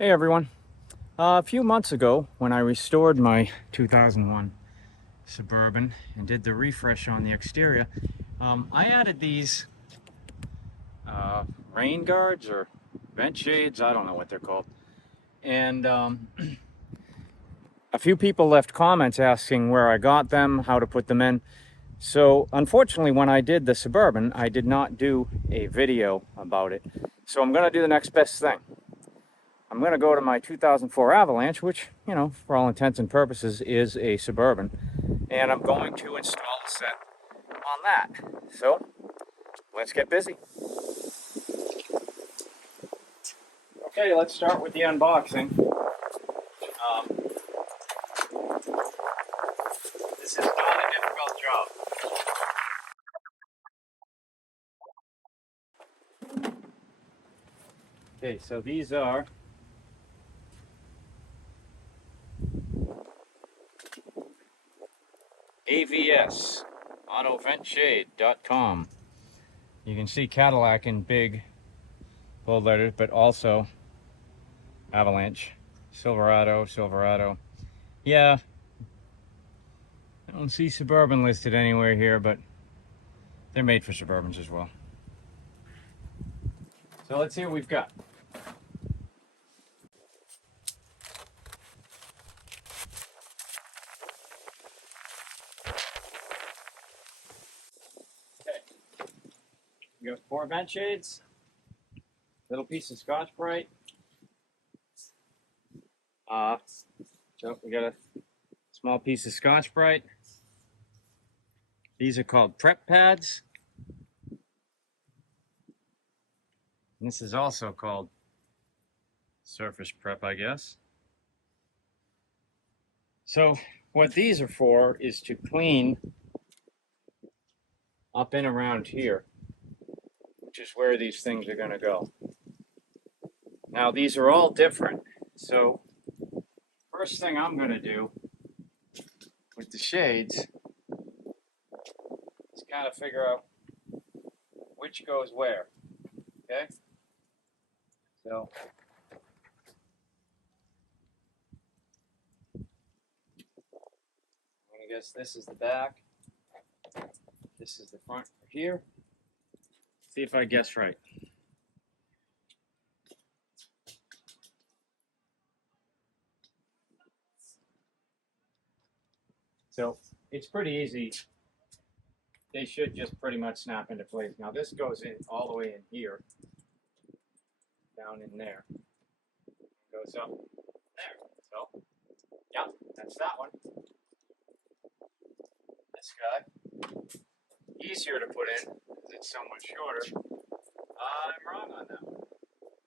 Hey everyone. A few months ago, when I restored my 2001 Suburban and did the refresh on the exterior, I added these rain guards or vent shades, I don't know what they're called. And a few people left comments asking where I got them, how to put them in. So unfortunately, when I did the Suburban, I did not do a video about it. So I'm gonna do the next best thing. I'm going to go to my 2004 Avalanche, which, you know, for all intents and purposes is a Suburban, and I'm going to install a set on that. So, let's get busy. Okay, let's start with the unboxing. This is not a difficult job. Okay, so these are AVS, AutoVentShade.com. You can see Cadillac in big bold letters, but also Avalanche, Silverado. Yeah, I don't see Suburban listed anywhere here, but they're made for Suburbans as well. So let's see what we've got. Okay, we got 4 vent shades, little piece of Scotch-Brite. So we got a small piece of Scotch-Brite. These are called prep pads. And this is also called surface prep, I guess. So what these are for is to clean up and around here, which is where these things are going to go. Now these are all different. So first thing I'm going to do with the shades is kind of figure out which goes where. Okay? So I guess this is the back. This is the front here. See if I guess right. So it's pretty easy. They should just pretty much snap into place. Now this goes in all the way in here, down in there, goes up there. So, yeah, that's that one. This guy, easier to put in because it's so much shorter. I'm wrong on that one.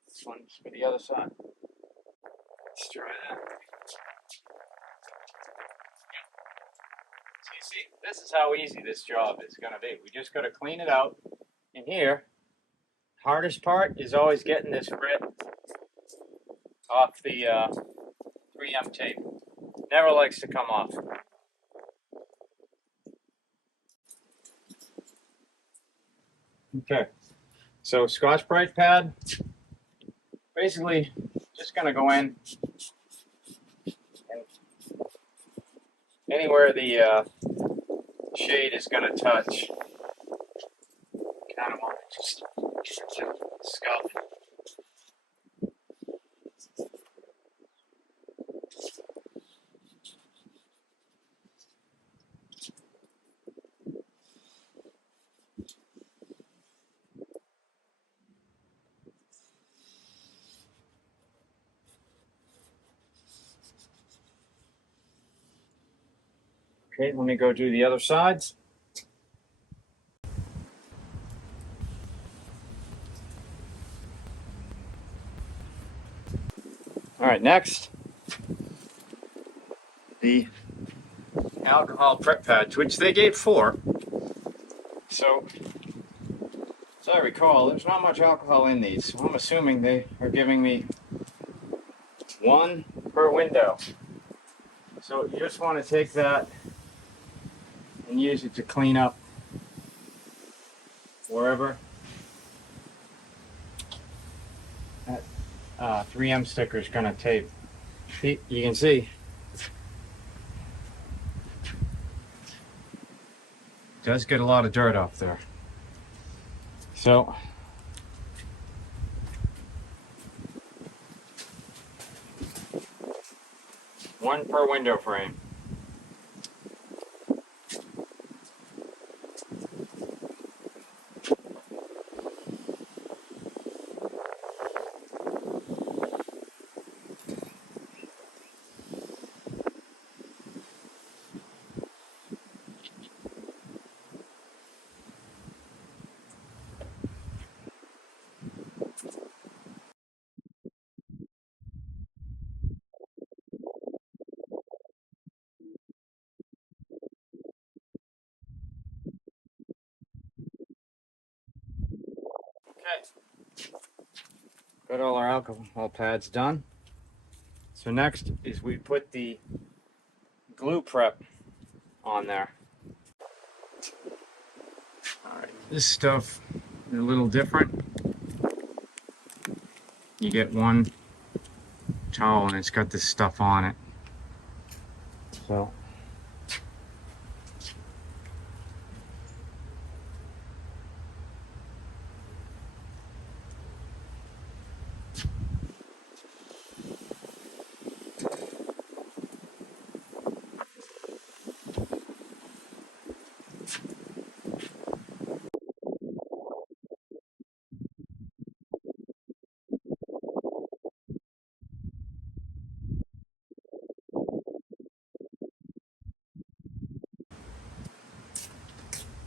This one's for the other side. Let's try that. So you see, this is how easy this job is going to be. We just got to clean it out in here. Hardest part is always getting this grit off the 3M tape. Never likes to come off. Okay, so Scotch-Brite pad, basically just going to go in and anywhere the shade is going to touch. Kind of want to just scuff. Okay, let me go do the other sides. All right, next, the alcohol prep pads, which they gave 4. So, as I recall, there's not much alcohol in these. So I'm assuming they are giving me 1 per window. So you just want to take that and use it to clean up wherever that 3M sticker is going to tape. You can see it does get a lot of dirt off there. So one per window frame. Okay. Got all our alcohol pads done. So next is we put the glue prep on there. Alright, this stuff is a little different. You get one towel and it's got this stuff on it. So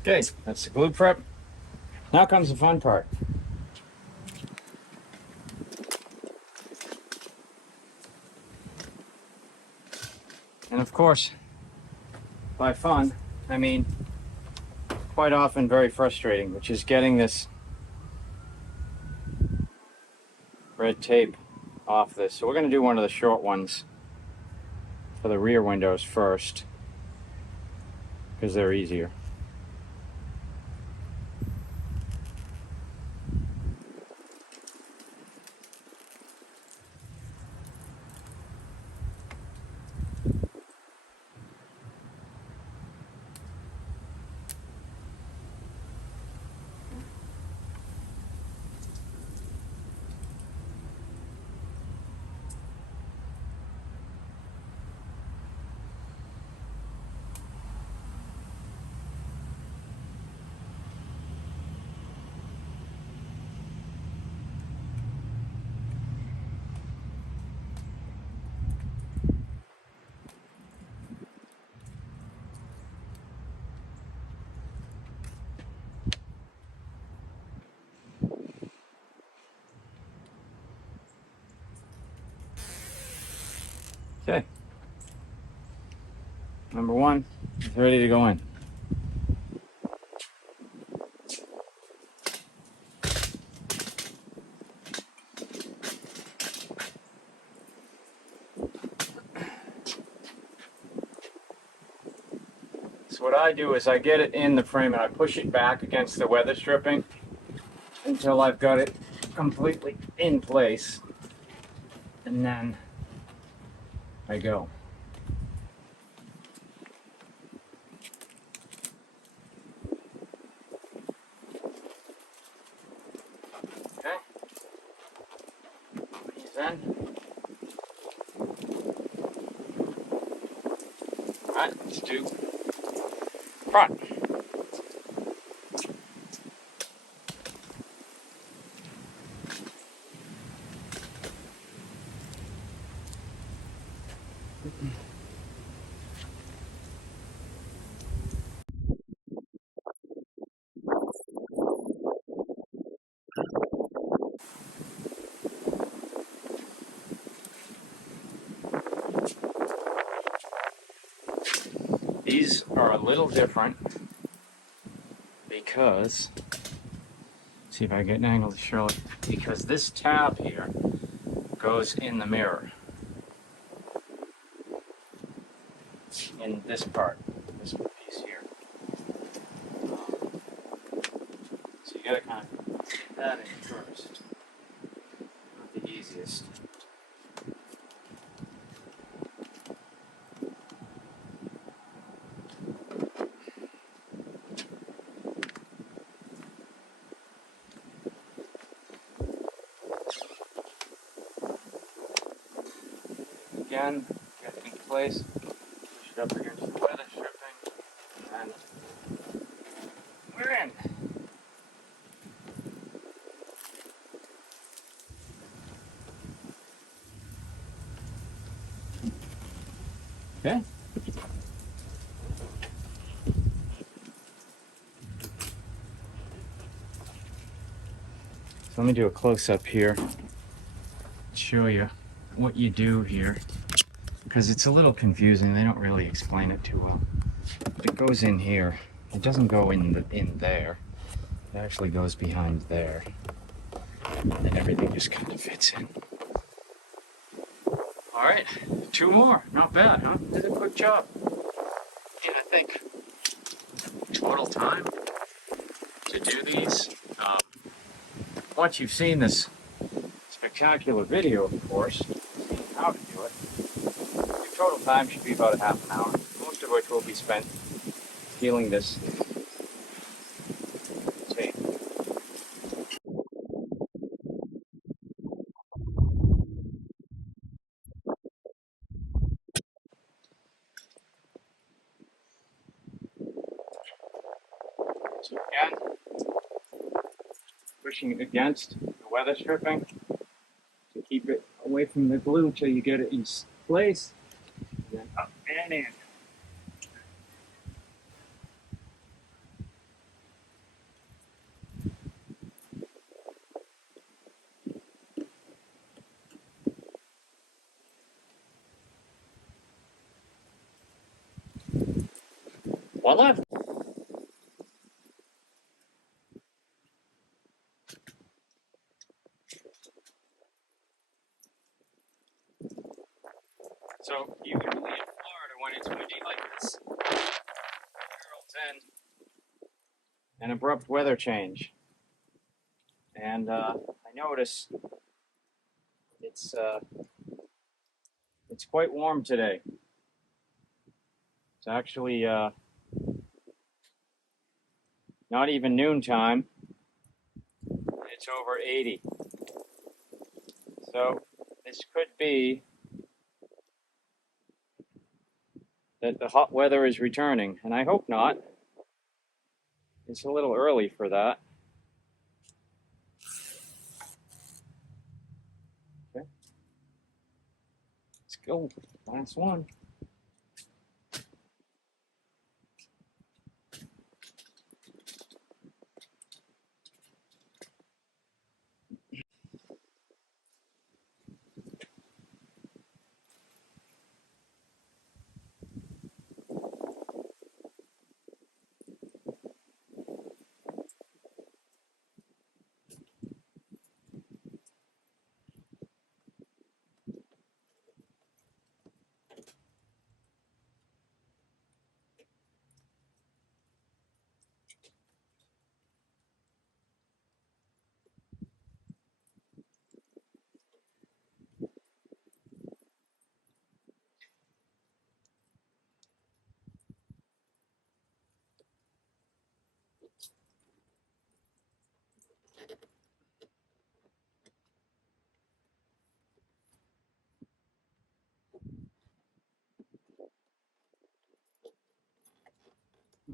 okay, that's the glue prep. Now comes the fun part. And of course, by fun, I mean quite often very frustrating, which is getting this red tape off this. So we're going to do one of the short ones for the rear windows first, because they're easier. Okay. Number one is ready to go in. So what I do is I get it in the frame and I push it back against the weather stripping until I've got it completely in place, and then I go. Okay. These in. Alright, let's do front. These are a little different because, see if I get an angle to show it, because this tab here goes in the mirror, in this part, this piece here. So you gotta kind of get that in first. Not the easiest. again, get it in place, push it up against the weather stripping, and we're in. Okay. So let me do a close-up here, show you what you do here, because it's a little confusing. They don't really explain it too well. But it goes in here. It doesn't go in there. It actually goes behind there, and everything just kind of fits in. All right, 2 more. Not bad, huh? Did a quick job. And I think total time to do these, once you've seen this spectacular video, of course, how to do it, your total time should be about a half an hour, most of which will be spent peeling this tape. So again, pushing it against the weather stripping to keep it away from the glue till you get it in place, and then up and in. One left. So usually in Florida, when it's windy like this, heralds in an abrupt weather change. And I notice it's quite warm today. It's actually not even noontime. It's over 80. So this could be that the hot weather is returning, and I hope not. It's a little early for that. Okay. Let's go. Last one.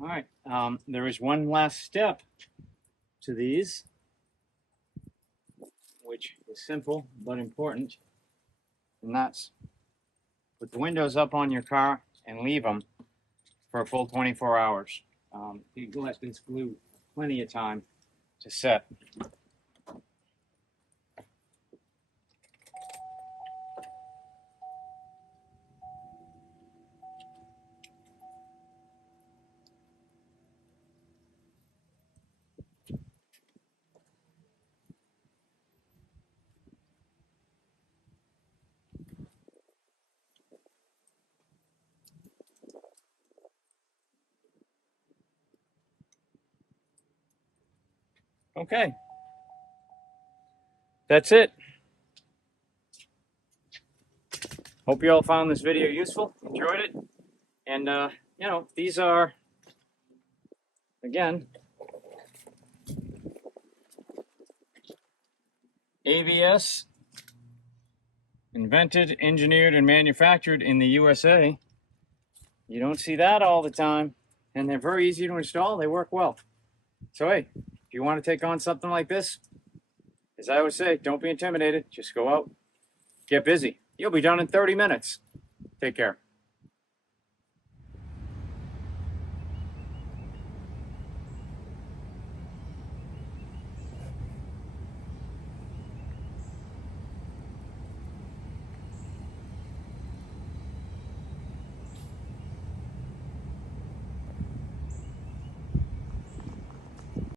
All right. There is one last step to these, which is simple but important, and that's put the windows up on your car and leave them for a full 24 hours. You can let this glue plenty of time to set. Okay, that's it. Hope you all found this video useful, enjoyed it, and you know, these are, again, ABS Invented, engineered, and manufactured in the USA. You don't see that all the time. And they're very easy to install. They work well. So hey, if you want to take on something like this, as I always say, don't be intimidated. Just go out, get busy. You'll be done in 30 minutes. Take care.